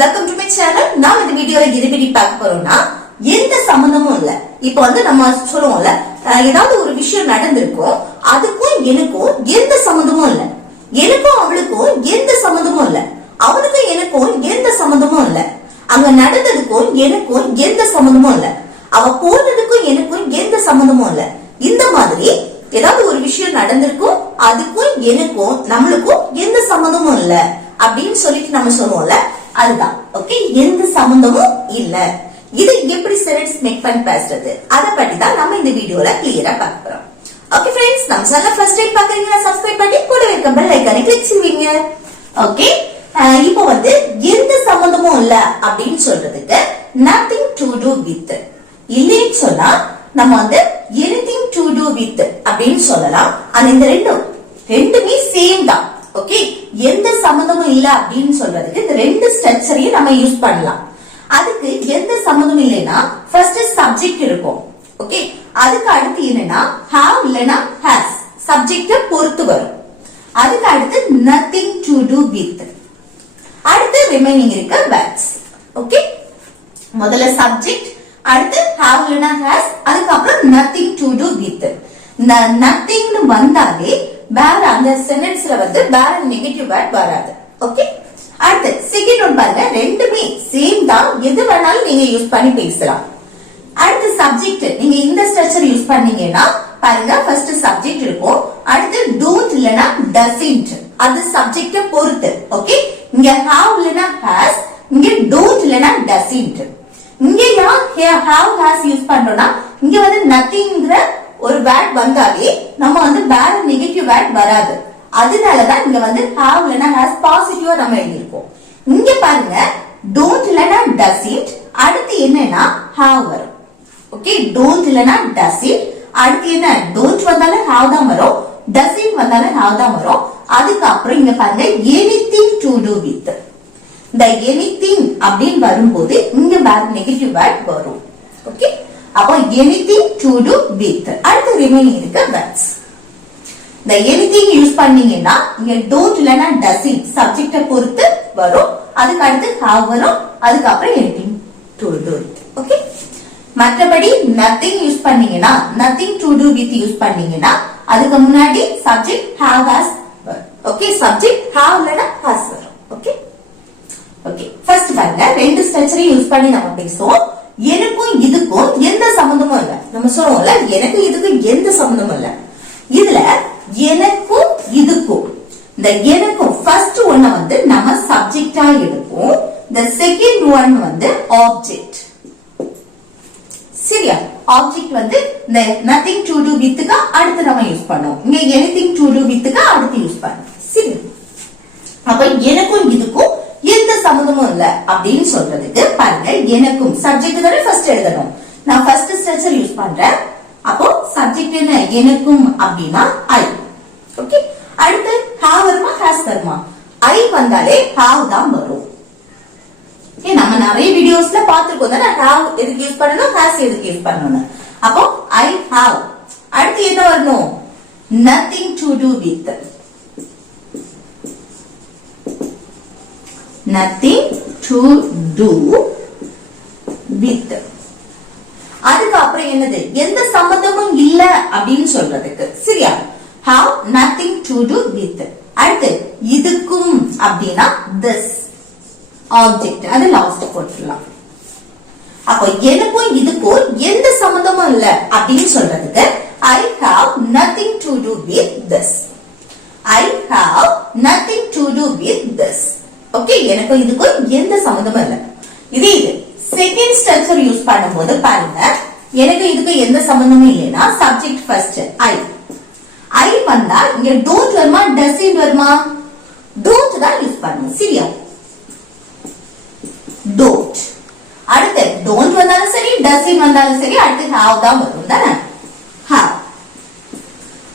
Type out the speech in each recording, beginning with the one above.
Welcome to my channel. நாம இந்த வீடியோல எதை பத்தி பார்க்க போறோம்னா, எந்த சம்பந்தமும் இல்ல. இப்போ நம்ம சொல்லுவோம்ல, ஏதாவது ஒரு விஷயம் நடந்திருக்கும், அதுக்கும் எனக்கும் எந்த சம்பந்தமும் இல்ல. எனக்கும் அவளுக்கும் எந்த சம்பந்தமும் இல்ல. அவனுக்கும் எனக்கும் எந்த சம்பந்தமும் இல்ல. அங்க நடந்ததுக்கும் எனக்கும் எந்த சம்பந்தமும் இல்ல. அவ போனதுக்கும் எனக்கும் எந்த சம்பந்தமும் இல்ல. இந்த மாதிரி ஏதாவது ஒரு விஷயம் நடந்திருக்கும், அதுக்கும் எனக்கும் நம்மளுக்கும் எந்த சம்பந்தமும் இல்ல அப்படின்னு சொல்லிட்டு நம்ம சொல்லுவோம்ல, அதுதான் ஓகே. எந்த சம்பந்தமும் இல்ல. இது எப்படி சென்டென்ஸ் மேக் பண்ணி பேசுறது, அத பத்தி தான் நம்ம இந்த வீடியோல கிளியரா பார்க்க போறோம். ஓகே ஃப்ரெண்ட்ஸ், நம்ம சேனலை ஃபர்ஸ்ட் டைம் பாக்குறீங்கன்னா சப்ஸ்கிரைப் பண்ணி கூட இருக்க பெல் ஐகானை கிளிக் செய்வீங்க. ஓகே, இப்போ எந்த சம்பந்தமும் இல்ல அப்படின்னு சொல்றதுக்கு nothing to do with இல்லைன்னு சொன்னா நம்ம anything to do with அப்படின்னு சொல்லலாம். ஆனா இந்த ரெண்டுமே சேம் தான். ஓகே, எந்த சம்பந்தமும் இல்ல அப்படின்னு சொல்றதுக்கு இந்த ரெண்டு ஸ்ட்ரக்சரையும் நம்ம யூஸ் பண்ணலாம். அதுக்கு எந்த சம்பந்தமும் இல்லைன்னா ஃபர்ஸ்ட் சப்ஜெக்ட் இருக்கும். ஓகே, அதுக்கு அடுத்து என்னன்னா have இல்லனா has, சப்ஜெக்ட பொறுத்து வரும். அதுக்கு அடுத்து nothing to do with, அடுத்து ரிமைனிங் இருக்க verbs. ஓகே, முதல்ல சப்ஜெக்ட், அடுத்து have இல்லனா has, அதுக்கு அப்புறம் nothing to do with. nothing னு வந்தாலே வேற அந்த சென்டென்ஸ்ல வேற நெகட்டிவ் வேர்ட் வராது. ஓகே, அடுத்து செகண்ட் ஒன் பாருங்க, ரெண்டுமே சேம் தான். எது வேணாலும் நீங்க யூஸ் பண்ணி பேசலாம். அடுத்து சப்ஜெக்ட், நீங்க இந்த ஸ்ட்ரக்சர் யூஸ் பண்ணீங்கன்னா பாருங்க, ஃபர்ஸ்ட் சப்ஜெக்ட் இருக்கும், அடுத்து don't இல்லனா doesn't, அது சப்ஜெக்ட பொறுத்து. ஓகே, இங்க have இல்லனா has, இங்க don't இல்லனா doesn't. இங்க have has யூஸ் பண்றோம்னா இங்க nothingங்கற ஒரு வேர்ட் வந்தாலே நம்ம வேற நெகட்டிவ் வேர்ட் வராது. அதனாலதான் இங்க have இல்லனா has பாசிட்டிவா நம்ம எழுதிருக்கோம். இங்க பாருங்க, don't இல்லனா doesn't, அடுத்து என்னன்னா have வரும். ஓகே, don't இல்லனா doesn't, அடுத்து என்ன don't வந்தாலும் have தான் வரும், doesn't வந்தாலும் have தான் வரும். அதுக்கு அப்புறம் இங்க பாருங்க anything to do with. இந்த anything அப்படின்னு வரும்போது இங்க வேற நெகட்டிவ் வேர்ட் வரும். ஓகே, அப்போ anything to do with, அடுத்து ரிமைனிங் இருக்க verbs. இந்த anything யூஸ் பண்ணீங்கன்னா இங்க don't இல்லனா doesn't சப்ஜெக்ட பொறுத்து வரும், அதுக்கு அடுத்து have வரும், அதுக்கு அப்புறம் anything to do with. Okay, மற்றபடி nothing யூஸ் பண்ணீங்கன்னா, nothing to do with use பண்ணீங்கன்னா அதுக்கு முன்னாடி சப்ஜெக்ட் have has வரும். ஓகே, சப்ஜெக்ட் have இல்லனா has வரும். ஓகே ஓகே, ஃபர்ஸ்ட் பாருங்க, ரெண்டு ஸ்ட்ரக்சரை யூஸ் பண்ணி நம்ம பேசுவோம். எனக்கும் இதுக்கும் எந்த சம்பந்தமும் இல்ல. நம்ம சொல்லுவோம்ல, எனக்கும் இதுக்கும் எந்த சம்பந்தமும் இல்ல. இதுல எனக்கும் இதுக்கும், இந்த எனக்கும் ஃபர்ஸ்ட் ஒன்ன நம்ம சப்ஜெக்டா எடுப்போம், the second one ஆப்ஜெக்ட். சரியா, ஆப்ஜெக்ட் இந்த nothing to do with-க்கு அடுத்து நம்ம யூஸ் பண்ணுவோம். இங்க anything to do with-க்கு அடுத்து யூஸ் பண்ணுவோம். சரி, அப்ப எனக்கும் இதுக்கும் எந்த சம்பந்தமும் இல்ல அப்படின்னு சொல்றதுக்கு பாருங்க, எனக்கும் சப்ஜெக்ட் தானே ஃபர்ஸ்ட் எழுதணும். நான் ஃபர்ஸ்ட் ஸ்ட்ரக்சர் யூஸ் பண்றேன். அப்போ சப்ஜெக்ட் என்ன, எனக்கும் அப்படின்னா I. ஓகே, அடுத்து have வருமா has வருமா? I வந்தாலே have தான் வரும். நம்ம நிறைய வீடியோஸ்ல பாத்துருக்கோம் தானே, have எதுக்கு யூஸ் பண்ணணும், has எதுக்கு யூஸ் பண்ணணும். அப்போ I have, அடுத்து என்ன வரணும், nothing to do with. nothing to do with. அதுக்கு அப்புறம் என்னது, எந்த சம்பந்தமும் இல்ல அப்படின்னு சொல்றதுக்கு. சரியா, have nothing to do with. அடுத்து இதுக்கும் அப்படின்னா this ஆப்ஜெக்ட், அது லாஸ்ட் போட்டுடலாம். அப்போ எனக்கும் இதுக்கும் எந்த சம்பந்தமும் இல்ல அப்படின்னு சொல்றதுக்கு I have nothing to do with this. I have nothing to do with this. Okay, எனக்கும் இதுக்கும் எந்த சம்பந்தமும் இல்ல. இது செகண்ட் ஸ்ட்ரக்சர் யூஸ் பண்ணும்போது பாருங்க, எனக்கு இதுக்கு எந்த சம்பந்தமும் இல்லைன்னா சப்ஜெக்ட் ஃபர்ஸ்ட் I வந்தா இங்க don't வருமா doesn't வருமா? don't தான் யூஸ் பண்ணணும். சரியா, don't. அடுத்து don't வந்தாலும் சரி, doesn't வந்தாலும் சரி, அடுத்து have தான் வரும் தானே, have.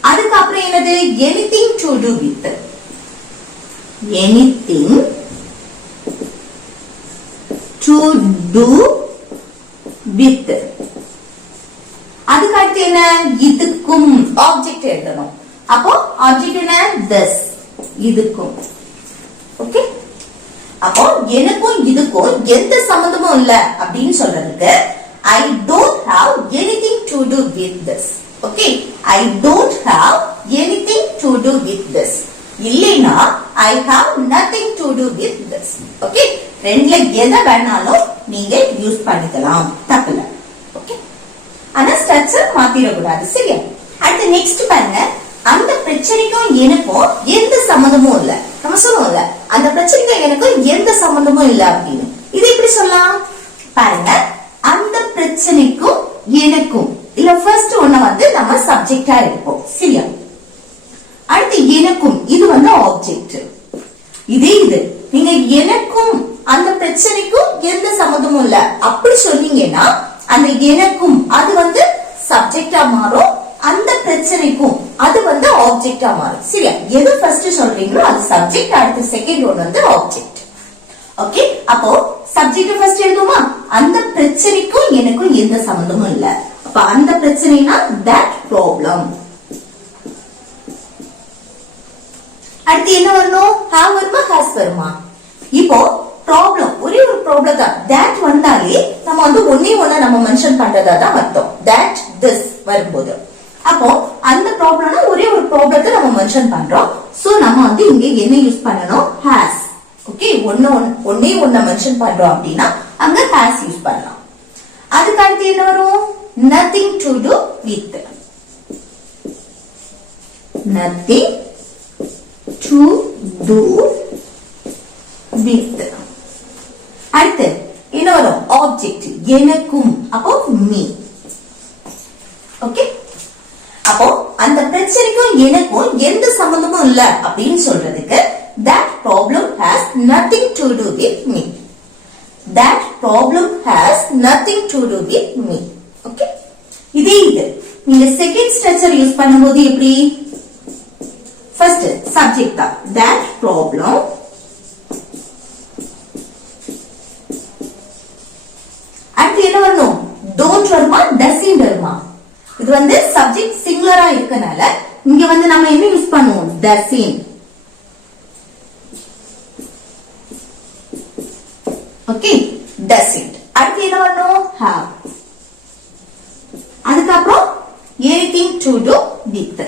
அதுக்கு அப்புறம் என்னது, anything to do with. anything to do with. அதுக்கு அடுத்து என்ன, இதுக்கும் ஆப்ஜெக்ட் எழுதணும். அப்போ ஆப்ஜெக்ட் என்ன, this, இதுக்கும். ஓகே, அப்போ எனக்கும் இதுக்கும் எந்த சம்பந்தமும் இல்ல அப்படின்னு சொல்றதுக்கு I don't have anything to do with this. Okay, I don't have anything to do with this. இல்லைனா I have nothing to do with this. Okay, ரெண்டுல எதை வேணாலும் நீங்க யூஸ் பண்ணிக்கலாம், தப்பில்ல. ஓகே, ஆனா ஸ்ட்ரக்சர் மாத்திர கூடாது, சரியா? அடுத்து நெக்ஸ்ட் பாருங்க, அந்த பிரச்சனைக்கும் எனக்கும் எந்த சம்பந்தமும் இல்ல. நம்ம சொல்லுவோம்ல, அந்த பிரச்சனைக்கும் எனக்கும் எந்த சம்பந்தமும் இல்ல அப்படின்னு. இது எப்படி சொல்லலாம் பாருங்க, அந்த பிரச்சனைக்கும் எனக்கும் இல்ல. ஃபர்ஸ்ட் ஒண்ணு வந்து நம்ம சப்ஜெக்டா எடுப்போம், சரியா? அடுத்து எனக்கும், இது வந்து ஆப்ஜெக்ட். இதே இது நீங்க எனக்கும் அந்த பிரச்சனைக்கும் எந்த சம்பந்தமும் இல்ல அப்படி சொன்னீங்கன்னா அந்த எனக்கும் அது வந்து சப்ஜெக்டா மாறும், அந்த பிரச்சனைக்கும் அது வந்து ஆப்ஜெக்டா மாறும், சரியா? எது ஃபர்ஸ்ட் சொல்றீங்களோ அது சப்ஜெக்ட், அடுத்து செகண்ட் ஒன் வந்து ஆப்ஜெக்ட். ஓகே, அப்போ சப்ஜெக்ட் ஃபர்ஸ்ட் எழுதுமா, அந்த பிரச்சனைக்கும் எனக்கும் எந்த சம்பந்தமும் இல்ல. அப்ப அந்த பிரச்சனைனா that problem. அடுத்து என்ன வரணும், have வருமா has வருமா? இப்போ ப்ராப்ளம், ஒரே ஒரு ப்ராப்ளம் தான். that வந்தாலே நம்ம வந்து ஒண்ணே ஒண்ணு நம்ம மென்ஷன் பண்றதா தான் அர்த்தம். that this வரும்போது அப்போ அந்த ப்ராப்ளம்னா ஒரே ஒரு ப்ராப்ளத்தை நம்ம மென்ஷன் பண்றோம். சோ நம்ம வந்து இங்க என்ன யூஸ் பண்ணணும், has. ஓகே, ஒண்ணே ஒண்ண மென்ஷன் பண்றோம் அப்படின்னா அங்க has யூஸ் பண்ணலாம். அதுக்கு அடுத்து என்ன வரும், nothing to do with. nothing to do with. அடுத்து என்ன வரும், ஆப்ஜெக்ட், எனக்கும், அப்போ me. ஓகே, அப்போ அந்த பிரச்சனைக்கும் எனக்கும் எந்த சம்பந்தமும் இல்ல அப்படின்னு சொல்றதுக்கு that problem has nothing to do with me. that problem has nothing to do with me. Okay, இதே இது நீங்க செகண்ட் ஸ்ட்ரக்சர் யூஸ் பண்ணும்போது எப்படி, ஃபர்ஸ்ட் சப்ஜெக்ட் தான் that problem, அடுத்து என்ன வரணும், don't வருமா doesn't வருமா? இது வந்து சப்ஜெக்ட் சிங்குலரா இருக்கனால இங்க வந்து நம்ம என்ன யூஸ் பண்ணுவோம், doesn't. Okay, doesn't. அடுத்து என்ன வரணும், have. அதுக்கப்புறம் anything to do with.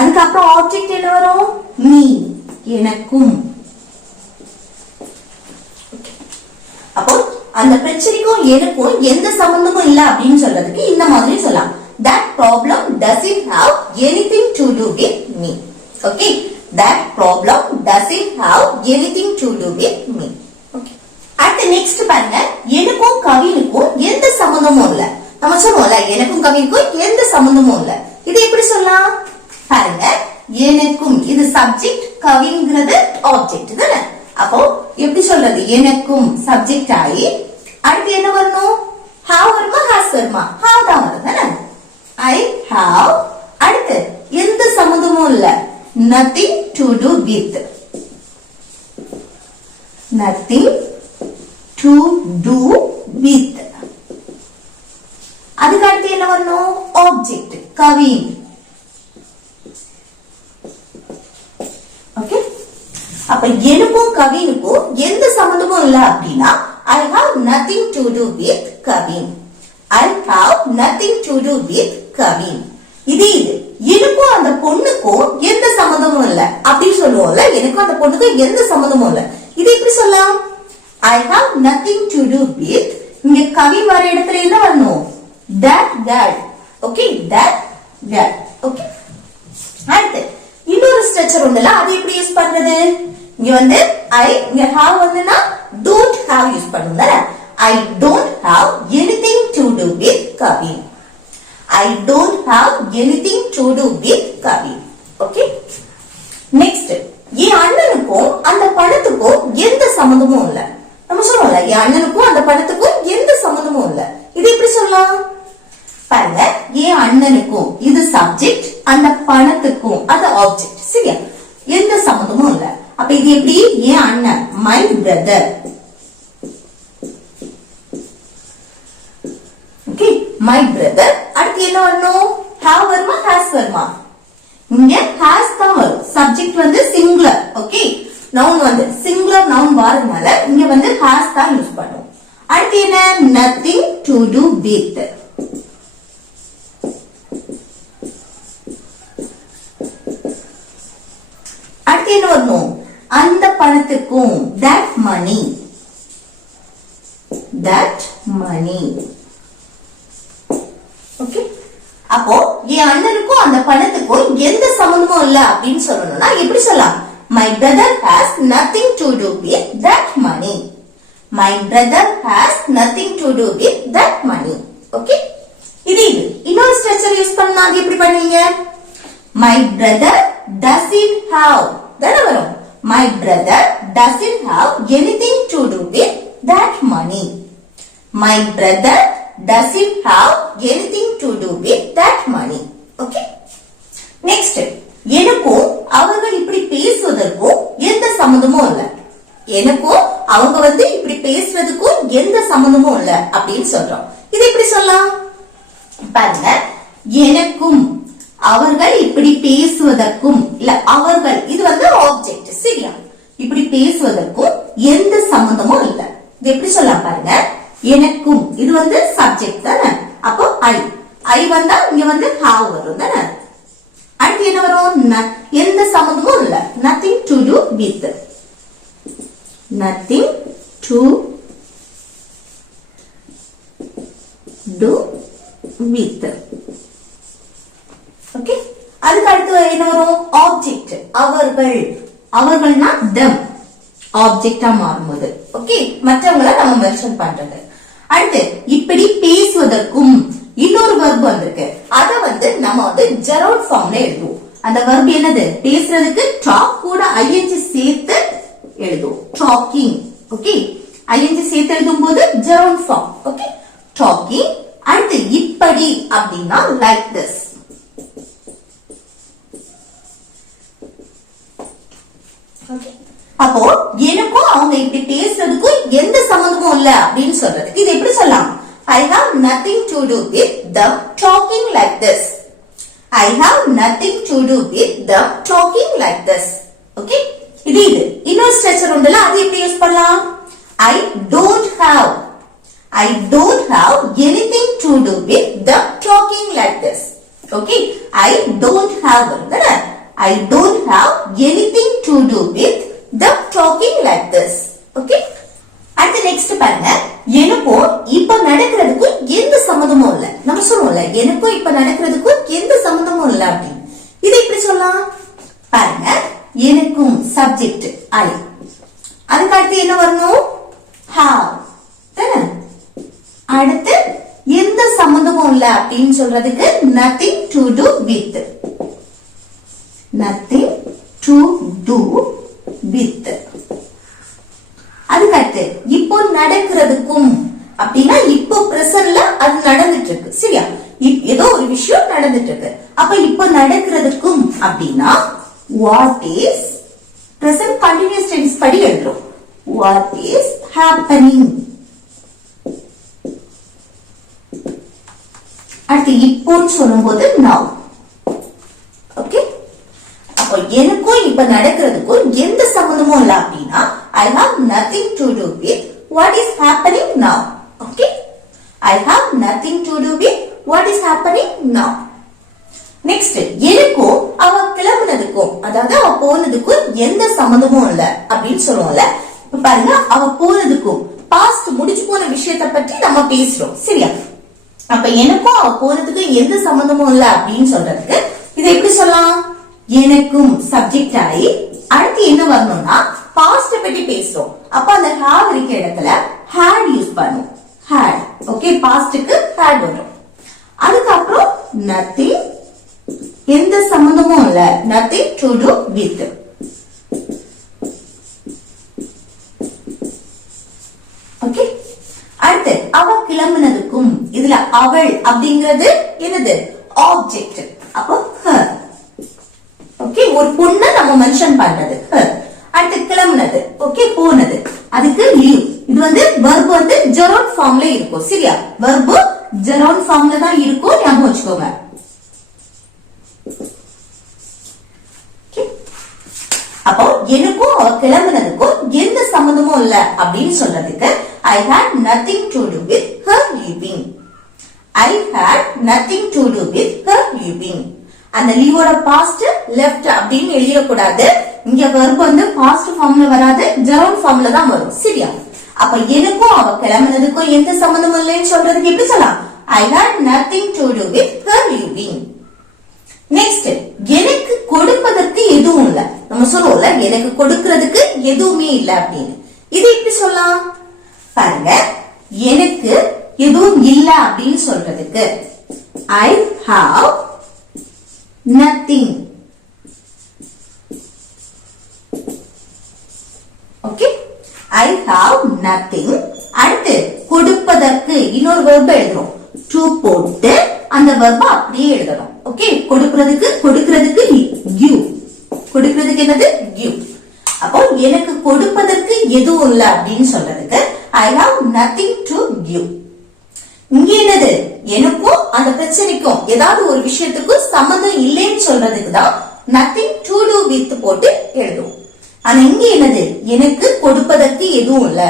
அதுக்கப்புறம் ஆப்ஜெக்ட் என்ன வரும், me, எனக்கும். அப்போ அந்த பிரச்சனைக்கும் எனக்கும் எந்த சம்பந்தமும் இல்ல அப்படின்னு சொல்றதுக்கு இந்த மாதிரி சொல்லலாம், that problem doesn't have anything to do with me. Okay, that problem doesn't have anything to do with me. Okay, அடுத்து நெக்ஸ்ட் பாருங்க, எனக்கும் கவினுக்கும் எந்த சம்பந்தமும் இல்ல. நம்ம சொல்லுவோம்ல, எனக்கும் கவினுக்கும் எந்த சம்பந்தமும் இல்ல. இது எப்படி சொல்லலாம் பாருங்க, எனக்கும், இது சப்ஜெக்ட், கவிங்கிறது ஆப்ஜெக்ட் தானே. அப்போ எப்படி சொல்றது, எனக்கும் சப்ஜெக்ட் ஆகி அடுத்து என்ன வரணும், have வருமா has வருமா, have தான் வருது தானே. I have, அடுத்து எந்த சம்பந்தமும் இல்ல, nothing to do with. nothing to do with. அதுக்கு அடுத்து என்ன வரணும், ஆப்ஜெக்ட், கவின். ஓகே, அப்ப எனக்கும் கவினுக்கும் எந்த சம்பந்தமும் இல்ல அப்படின்னா I have nothing to do with Kavin. I have nothing to do with Kavin. இது எனக்கும் அந்த பொண்ணுக்கும் எந்த சம்பந்தமும் இல்ல அப்படி சொல்லுவோம்ல, எனக்கும் அந்த பொண்ணுக்கும் எந்த சம்பந்தமும் இல்ல. இது எப்படி சொல்லலாம், I have nothing to do with, இங்க கவின் வர இடத்துல என்ன வரணும், that girl. Okay, that girl. Okay, அடுத்து இன்னொரு ஸ்ட்ரக்சர் உண்டுல, அது எப்படி யூஸ் பண்றது, இங்க வந்து I, இங்க have வந்துனா don't have யூஸ் பண்ணுங்க. I don't have anything to do with Kavin. I don't have anything to do with Kavin. Okay, next, என் அண்ணனுக்கும் அந்த பணத்துக்கும் எந்த சம்பந்தமும் இல்ல. நம்ம சொல்றோம்ல, என் அண்ணனுக்கும் அந்த பணத்துக்கும் எந்த சம்பந்தமும் இல்ல. இது எப்படி சொல்லலாம் பாருங்க, என் அண்ணனுக்கும், இது சப்ஜெக்ட், அந்த பணத்துக்கும் அது ஆப்ஜெக்ட், சரியா? எந்த சம்பந்தமும் இல்ல. அப்ப இது எப்படி, என் அண்ணன், my brother. My brother. அடுத்து என்ன வரணும்? have வருமா has வருமா? இங்க has தான் வரும். சப்ஜெக்ட் வந்து சிங்குலர். ஓகே, நவுன் வந்து சிங்குலர் நவுன் வரதுனால இங்க வந்து has தான் யூஸ் பண்ணுவோம். அடுத்து என்ன? nothing to do with. அடுத்து என்ன வரணும்? அந்த பணத்துக்கும் that money. that money. Okay, அப்போ என் அண்ணனுக்கும் அந்த பணத்துக்கும் எந்த சம்பந்தமும் இல்ல அப்படின்னு சொல்லணும்னா எப்படி சொல்லலாம்? My brother has nothing to do with that money. My brother has nothing to do with that money. Okay, இது இன்னொரு ஸ்ட்ரக்சர் யூஸ் பண்ணா அது எப்படி பண்ணுவீங்க? My brother doesn't have தான வரும். My brother doesn't have anything to do with that money. My brother doesn't have anything to do with that money. Okay, next, எனக்கும் அவர்கள் இப்படி பேசுவதற்கும் எந்த சம்பந்தமும் இல்ல. எனக்கும் அவங்க வந்து இப்படி பேசுறதுக்கும் எந்த சம்பந்தமும் இல்ல அப்படின்னு சொல்றோம். இது எப்படி சொல்லலாம் பாருங்க. எனக்கும் அவர்கள் இப்படி பேசுவதற்கும் இல்ல, அவர்கள் இது வந்து ஆப்ஜெக்ட் சரியா, இப்படி பேசுவதற்கும் எந்த சம்பந்தமும் இல்ல. இது எப்படி சொல்லலாம் பாருங்க. எனக்கும் இது வந்து சப்ஜெக்ட் தானே, அப்போ ஐ வந்தா இங்க வந்து have வரும் தானே. அடுத்து என்ன வரும்? எந்த சம்பந்தமும் இல்ல. nothing to do with. nothing to do with. Okay, அதுக்கு அடுத்து என்ன வரும்? ஆப்ஜெக்ட். அவர்கள், அவர்கள்னா them ஆப்ஜெக்டா மாறும்போது. ஓகே, மற்றவங்கள நம்ம மென்ஷன் பண்றது. அடுத்து இப்படி பேசுவதற்கும் இன்னொரு verb வந்திருக்கு. அத வந்து நம்ம வந்து ஜெரோட் ஃபார்ம்ல எழுதுவோம். அந்த verb என்னது? பேசுறதுக்கு talk கூட ing சேர்த்து எழுதுவோம். talking. ஓகே, ing சேர்த்து எழுதும்போது ஜெரோட் ஃபார்ம். Okay, talking. அடுத்து இப்படி அப்படின்னா like this. ஓகே, அப்போ எனக்கும் அவங்க இப்படி பேசுறதுக்கும் எந்த சம்பந்தமும் இல்ல அப்படின்னு சொல்றதுக்கு இது எப்படி சொல்லலாம்? I have nothing to do with them talking like this. I have nothing to do with them talking like this. Okay, இது இன்னொரு ஸ்ட்ரக்சர் உண்டுல, அது எப்படி யூஸ் பண்ணலாம்? I don't have anything to do with them talking like this. Okay, I don't have வருதுல, I don't have anything to do with them talking like this. Okay, அடுத்து next பாருங்க. எனக்கும் இப்ப நடக்கிறதுக்கும் எந்த சம்பந்தமும் இல்ல. நம்ம சொல்லுவோம்ல எனக்கும் இப்ப நடக்கிறதுக்கும் எந்த சம்பந்தமும் இல்ல அப்படின்னு. இது எப்படி சொல்லலாம் பாருங்க. எனக்கும் சப்ஜெக்ட் ஐ, அதுக்கு அடுத்து என்ன வரணும்? have தானே. அடுத்து எந்த சம்பந்தமும் இல்ல அப்படின்னு சொல்றதுக்கு nothing to do with. nothing to do with. அதுக்கடுத்து இப்போ நடக்கிறதுக்கும் அப்படின்னா இப்போ பிரசன்ட்ல அது நடந்துட்டு இருக்கு சரியா, ஏதோ ஒரு விஷயம் நடந்துட்டு இருக்கு. அப்ப இப்போ நடக்கிறதுக்கும் அப்படின்னா what is present continuous tense படி எழுதுறோம். what is happening. அடுத்து இப்போன்னு சொல்லும்போது now. ஓகே, அப்போ எனக்கும் இப்ப நடக்கிறதுக்கும் எந்த சம்பந்தமும் இல்ல அப்படின்னா I have nothing to do with what is happening now. Okay, I have nothing to do with what is happening now. Next, எனக்கும் அவ கிளம்புனதுக்கும் அதாவது அவ போனதுக்கும் எந்த சம்பந்தமும் இல்ல அப்படின்னு சொல்லுவோம்ல. இப்ப பாருங்க, அவ போனதுக்கும் பாஸ்ட் முடிச்சு போன விஷயத்தை பற்றி நம்ம பேசுறோம் சரியா. அப்ப எனக்கும் அவ போனதுக்கும் எந்த சம்பந்தமும் இல்ல அப்படின்னு சொல்றதுக்கு இதை எப்படி சொல்லலாம்? எனக்கும் சப்ஜெக்ட் ஆகி அடுத்து என்ன வரணும்னா பாஸ்ட் பத்தி பேசுறோம். அப்ப அந்த have இருக்க இடத்துல had யூஸ் பண்ணுவோம். had. ஓகே, பாஸ்டுக்கு had வரும். அதுக்கப்புறம் nothing, எந்த சம்பந்தமும் இல்ல, nothing to do with. Okay, அடுத்து அவ கிளம்பினதுக்கும் இதுல அவள் அப்படிங்கிறது என்னது? ஆப்ஜெக்ட். அப்போ her. ஓகே, ஒரு பொண்ணு நம்ம மென்ஷன் பண்றது her. அடுத்து கிளம்பினது, ஓகே, போனது, அதுக்கு லீவ். இது வந்து verb வந்து ஜெரோட் ஃபார்ம்ல இருக்கும் சரியா. verb ஜெரவுண்ட் ஃபார்ம்ல தான் இருக்கும், ஞாபகம் வச்சுக்கோங்க. அப்போ எனக்கும் அவ கிளம்புனதுக்கும் எந்த சம்பந்தமும் இல்ல அப்படின்னு சொல்றதுக்கு I had nothing to do with her leaving. I had nothing to do with her leaving. அந்த லீவோட பாஸ்ட் லெஃப்ட் அப்படின்னு எழுதிடக்கூடாது. இங்க verb வந்து பாஸ்ட் ஃபார்ம்ல வராது, ஜெரவுண்ட் ஃபார்ம்ல தான் வரும். சரியா? அப்ப எனக்கும் அவ கிளம்புனதுக்கும் எந்த சம்பந்தமும் இல்லைன்னு சொல்றதுக்கு எப்படி சொல்லலாம்? I had nothing to do with her leaving. Next, எனக்கு கொடுப்பதற்கு எதுவும் இல்ல. நம்ம சொல்லுவோம்ல, எனக்கு கொடுக்கிறதுக்கு எதுவுமே இல்ல அப்படின்னு. இது எப்படி சொல்லலாம் பாருங்க. எனக்கு எதுவும் இல்ல அப்படின்னு சொல்றதுக்கு I have nothing. Okay, I have nothing. அடுத்து கொடுப்பதற்கு இன்னொரு verb எழுதுறோம். to போட்டு அந்த verb அப்படியே எழுதணும். ஓகே, கொடுக்கிறதுக்கு give. கொடுக்கிறதுக்கு என்னது? give. அப்போ எனக்கு கொடுப்பதற்கு எதுவும் இல்ல அப்படின்னு சொல்றதுக்கு I have nothing to give. இங்க என்னது? எனக்கும் அந்த பிரச்சனைக்கும் ஏதாவது ஒரு விஷயத்துக்கும் சம்மந்தம் இல்லைன்னு சொல்றதுக்கு தான் nothing to do with போட்டு எழுதுவோம். ஆனா இங்க என்னது? எனக்கு கொடுப்பதற்கு எதுவும் இல்ல,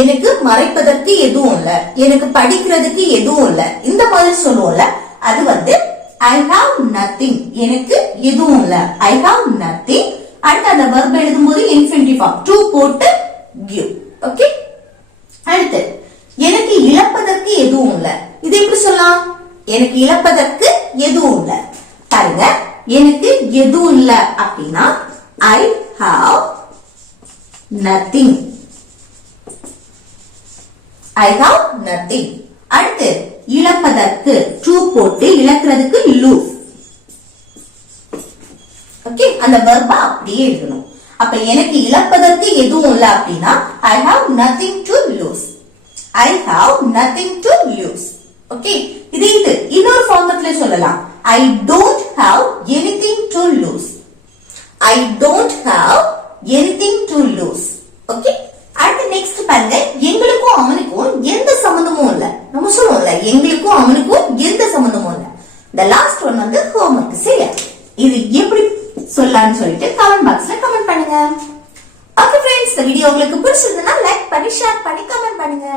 எனக்கு மறைப்பதற்கு எதுவும் இல்ல, எனக்கு படிக்கிறதுக்கு எதுவும் இல்ல, இந்த மாதிரி சொல்லுவோம்ல, அது வந்து I have nothing. எனக்கு எதுவும் இல்ல, I have nothing. அடுத்து அந்த verb எழுதும்போது infinitive form to போட்டு give. ஓகே, அடுத்து எனக்கு இழப்பதற்கு எதுவும் இல்ல. இது எப்படி சொல்லலாம்? எனக்கு இழப்பதற்கு எதுவும் இல்ல. பாருங்க, எனக்கு எதுவும் இல்ல அப்படின்னா I have nothing. I have nothing. அடுத்து இழப்பதற்கு to போட்டு இழக்கிறதுக்கு lose. ஓகே, அந்த verb அப்படியே எழுதணும். அப்ப எனக்கு இழப்பதற்கு எதுவும் இல்ல அப்படின்னா I have nothing to lose. I have nothing to lose. Okay, இது இன்னொரு ஃபார்மட்ல சொல்லலாம். I don't have anything to lose. I don't have anything to lose. Okay, அடுத்து நெக்ஸ்ட் பாருங்க. எங்களுக்கும் அவனுக்கும் எந்த சம்பந்தமும் இல்ல. நம்ம சொல்லுவோம்ல, எங்களுக்கும் அவனுக்கும் எந்த சம்பந்தமும் இல்ல. the last one வந்து homework. சரியா? இது எப்படி சொல்லலாம்னு சொல்லிட்டு கமெண்ட் பாக்ஸ்ல கமெண்ட் பண்ணுங்க. ஓகே फ्रेंड्स, இந்த வீடியோ உங்களுக்கு பிடிச்சிருந்தா லைக் பண்ணி ஷேர் பண்ணி கமெண்ட் பண்ணுங்க.